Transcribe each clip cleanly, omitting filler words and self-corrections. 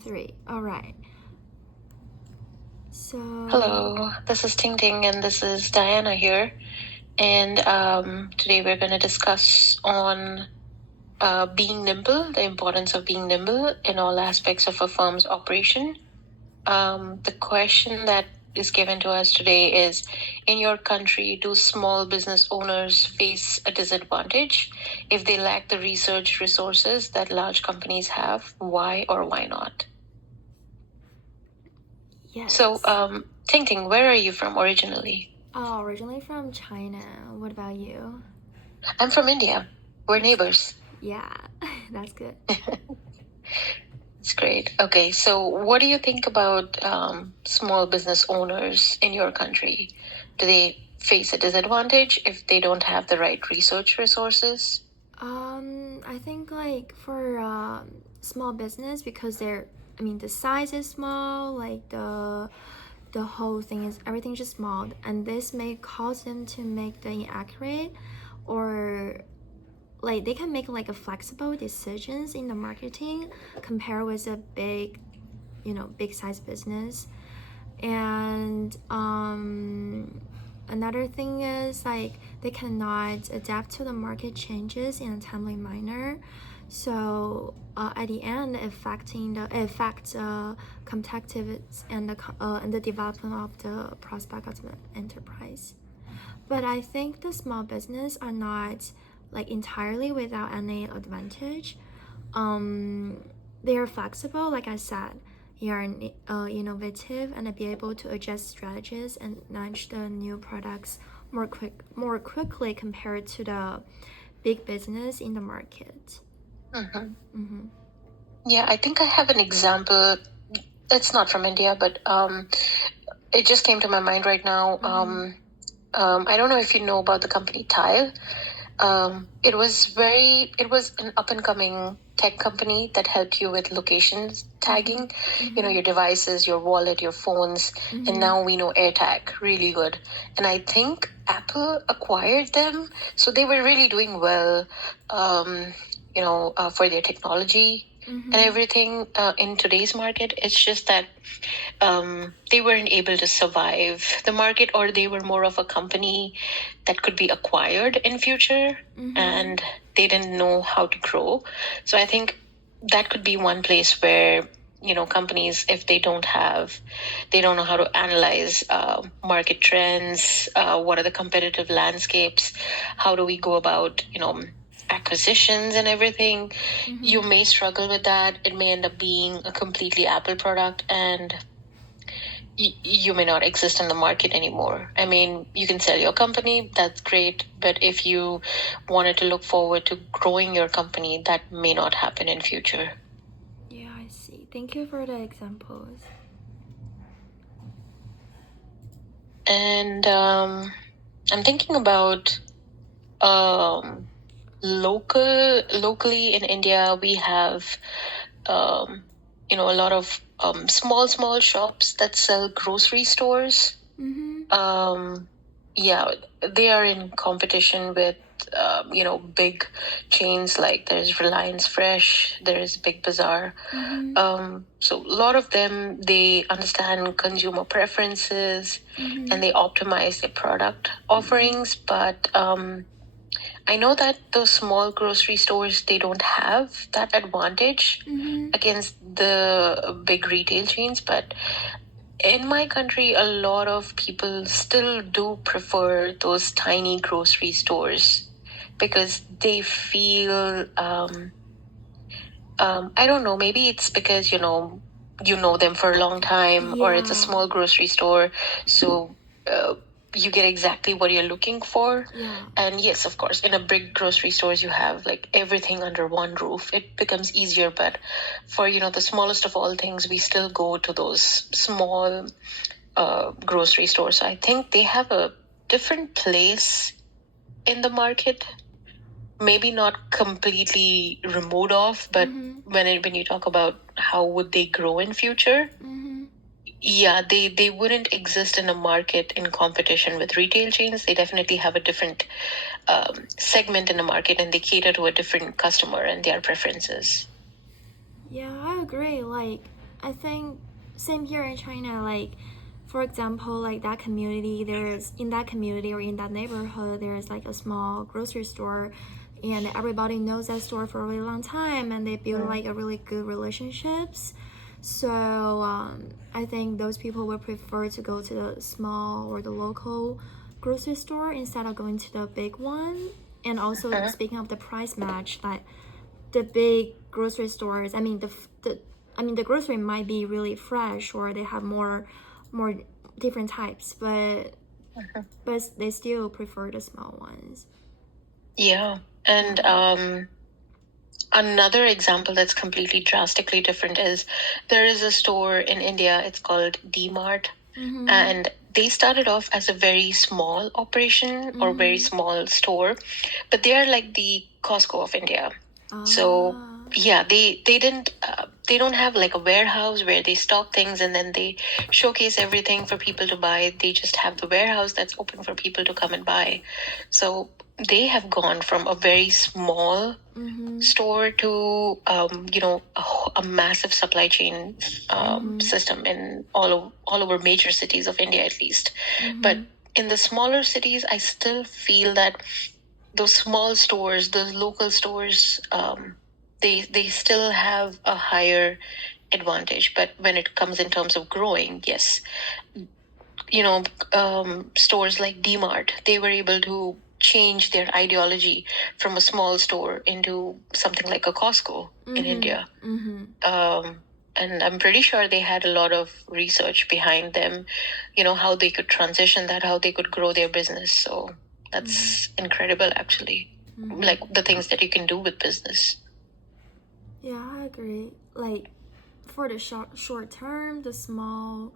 Three. All right. So, Hello, this is Tingting and this is Diana here. And today we're going to discuss on being nimble, the importance of being nimble in all aspects of a firm's operation. The question that is given to us today is, in your country, do small business owners face a disadvantage if they lack the research resources that large companies have? Why or why not? yes. So, Tingting, where are you from originally? Originally from China. What about you? I'm from India. We're neighbors. Yeah, that's good. It's great. Okay, so what do you think about small business owners in your country? Do they face a disadvantage if they don't have the right research resources? I think like for small business because the size is small, like the whole thing is everything's just small, and this may cause them to make the inaccurate or like they can make like a flexible decisions in the marketing compared with a big size business. And another thing is like they cannot adapt to the market changes in a timely manner, so at the end it affects competitiveness and the development of the prospect of the enterprise. But I think the small business are not like entirely without any advantage. They are flexible, like I said. They are innovative and be able to adjust strategies and launch the new products more quickly compared to the big business in the market. Yeah, I think I have an example. It's not from India, but it just came to my mind right now. I don't know if you know about the company Tile. It was an up and coming tech company that helped you with locations tagging, your devices, your wallet, your phones, and now we know AirTag really good. And I think Apple acquired them, so they were really doing well, for their technology and everything in today's market. It's just that they weren't able to survive the market, or they were more of a company that could be acquired in future, and they didn't know how to grow. So I think that could be one place where companies, if they don't know how to analyze market trends, what are the competitive landscapes, how do we go about acquisitions and everything, you may struggle with that. It may end up being a completely Apple product, and you may not exist in the market anymore. I mean, you can sell your company, that's great, but if you wanted to look forward to growing your company, that may not happen in future. Yeah, I see. Thank you for the examples. And I'm thinking about locally in India, we have a lot of small shops that sell grocery stores. Yeah, they are in competition with big chains, like there's Reliance Fresh, there's Big Bazaar. So a lot of them, they understand consumer preferences and they optimize their product offerings. But I know that those small grocery stores, they don't have that advantage against the big retail chains. But in my country, a lot of people still do prefer those tiny grocery stores because they feel, I don't know, maybe it's because, you know them for a long time, or it's a small grocery store. So you get exactly what you're looking for. Yeah. And yes, of course, in a big grocery stores, you have like everything under one roof. It becomes easier, but for, the smallest of all things, we still go to those small grocery stores. So I think they have a different place in the market. Maybe not completely removed off, but when you talk about how would they grow in future, yeah, they wouldn't exist in a market in competition with retail chains. They definitely have a different segment in the market, and they cater to a different customer and their preferences. Yeah, I agree. Like, I think same here in China. Like, for example, like that community, there's in that community or in that neighborhood, there's like a small grocery store, and everybody knows that store for a really long time, and they build like a really good relationships. So I think those people would prefer to go to the small or the local grocery store instead of going to the big one. And also speaking of the price match, that the big grocery stores, I mean the grocery might be really fresh or they have more different types, but they still prefer the small ones. Yeah. And another example that's completely drastically different is there is a store in India, it's called D-Mart. And they started off as a very small operation or very small store, but they are like the Costco of India. So yeah, they don't have like a warehouse where they stock things and then they showcase everything for people to buy. They just have the warehouse that's open for people to come and buy. So they have gone from a very small store to a massive supply chain system in all over major cities of India at least. But in the smaller cities, I still feel that those small stores, those local stores, they still have a higher advantage. But when it comes in terms of growing, yes, stores like D-Mart, they were able to change their ideology from a small store into something like a Costco in India. And I'm pretty sure they had a lot of research behind them, how they could transition that, how they could grow their business. So that's incredible, actually. Like the things that you can do with business. Yeah, I agree. Like for the short term, the small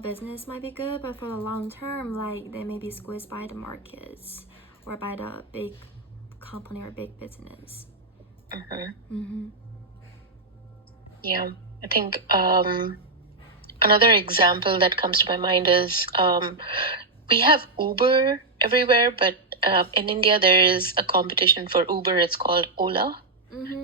business might be good, but for the long term, like they may be squeezed by the markets or by the big company or big business. Yeah, I think another example that comes to my mind is we have Uber everywhere, but in India there is a competition for Uber. It's called Ola.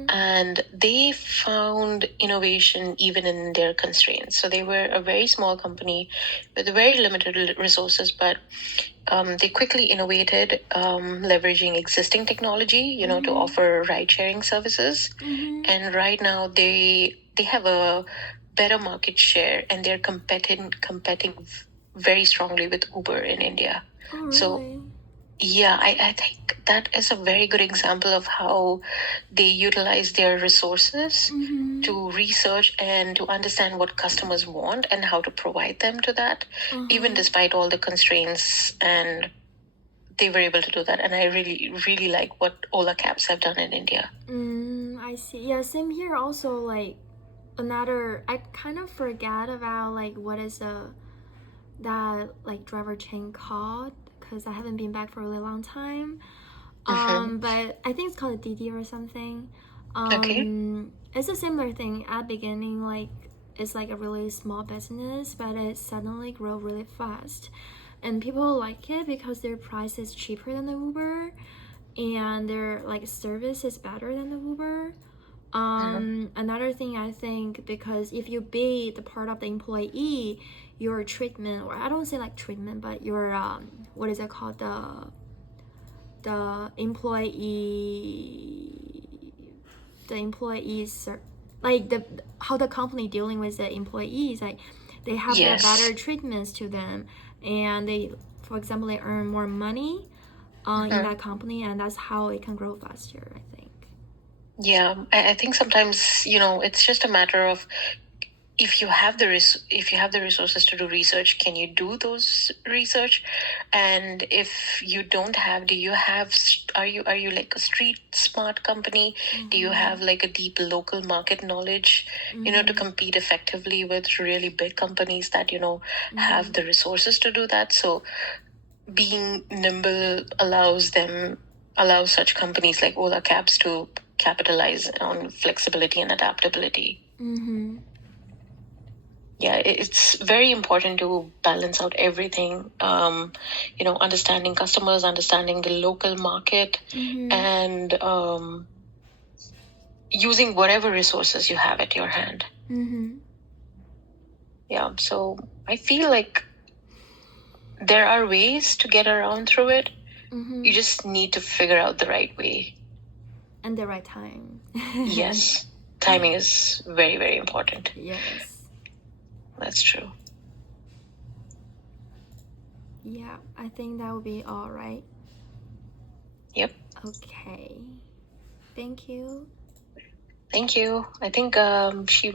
And they found innovation even in their constraints. So they were a very small company with very limited resources, but they quickly innovated, leveraging existing technology, to offer ride-sharing services. And right now they have a better market share, and they're competing very strongly with Uber in India. Oh, really? So yeah, I think that is a very good example of how they utilize their resources to research and to understand what customers want and how to provide them to that, even despite all the constraints. And they were able to do that. And I really, really like what Ola Cabs have done in India. I see. Yeah, same here. Also, like another, I kind of forgot about like what is that like driver chain called, because I haven't been back for a really long time. But I think it's called a Didi or something. Okay. It's a similar thing. At beginning, like it's like a really small business, but it suddenly grow really fast, and people like it because their price is cheaper than the Uber, and their like service is better than the Uber. Another thing I think, because if you be the part of the employee, your treatment, or I don't say like treatment, but your what is it called, the employees, like the how the company dealing with the employees, like they have the better treatments to them, and they, for example, they earn more money in that company, and that's how it can grow faster, I think. Yeah, I think sometimes, it's just a matter of if you have the resources to do research, can you do those research? And if you don't have, are you like a street smart company? Do you have like a deep local market knowledge, to compete effectively with really big companies that, have the resources to do that? So being nimble allows such companies like Ola Cabs to capitalize on flexibility and adaptability. Yeah, it's very important to balance out everything. Understanding customers, understanding the local market, and using whatever resources you have at your hand. Yeah, so I feel like there are ways to get around through it. You just need to figure out the right way. And the right time. Yes. Timing is very, very important. Yes. That's true. Yeah, I think that would be all right. Yep. Okay. Thank you. Thank you. I think she